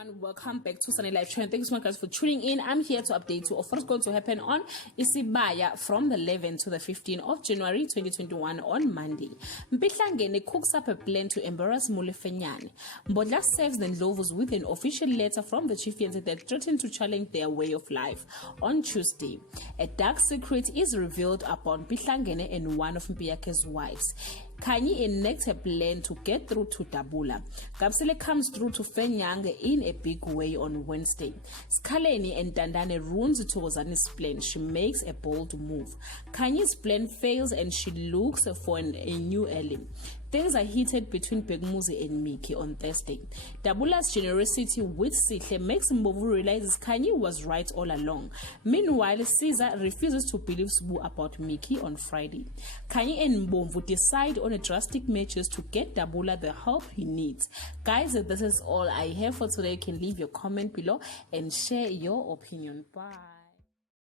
everyone, welcome back to Sunny Live Channel. Thank you so much guys for tuning in. I'm here to update you of what's going to happen on Isibaya from the 11th to the 15th of January 2021 on Monday. Mpihlangene cooks up a plan to embarrass Mulefenyane. Mbodla serves the Ndlovus with an official letter from the chieftains that threaten to challenge their way of life. On Tuesday, a dark secret is revealed upon Mpihlangene and one of Mpiyake's wives. Khanyi enacts a plan to get through to Dabula. Kapsele comes through to Fenyang in a big way on Wednesday. Skaleni and Dandane ruins Thokozani's plan. She makes a bold move. Khanyi's plan fails and she looks for a new ally. Things are heated between Begmuzi and Miki on Thursday. Dabula's generosity with Sihle makes Mbovu realize Khanyi was right all along. Meanwhile, Caesar refuses to believe Subu about Miki on Friday. Khanyi and Mbomvu decide on a drastic measures to get Dabula the help he needs. Guys, this is all I have for today. You can leave your comment below and share your opinion. Bye.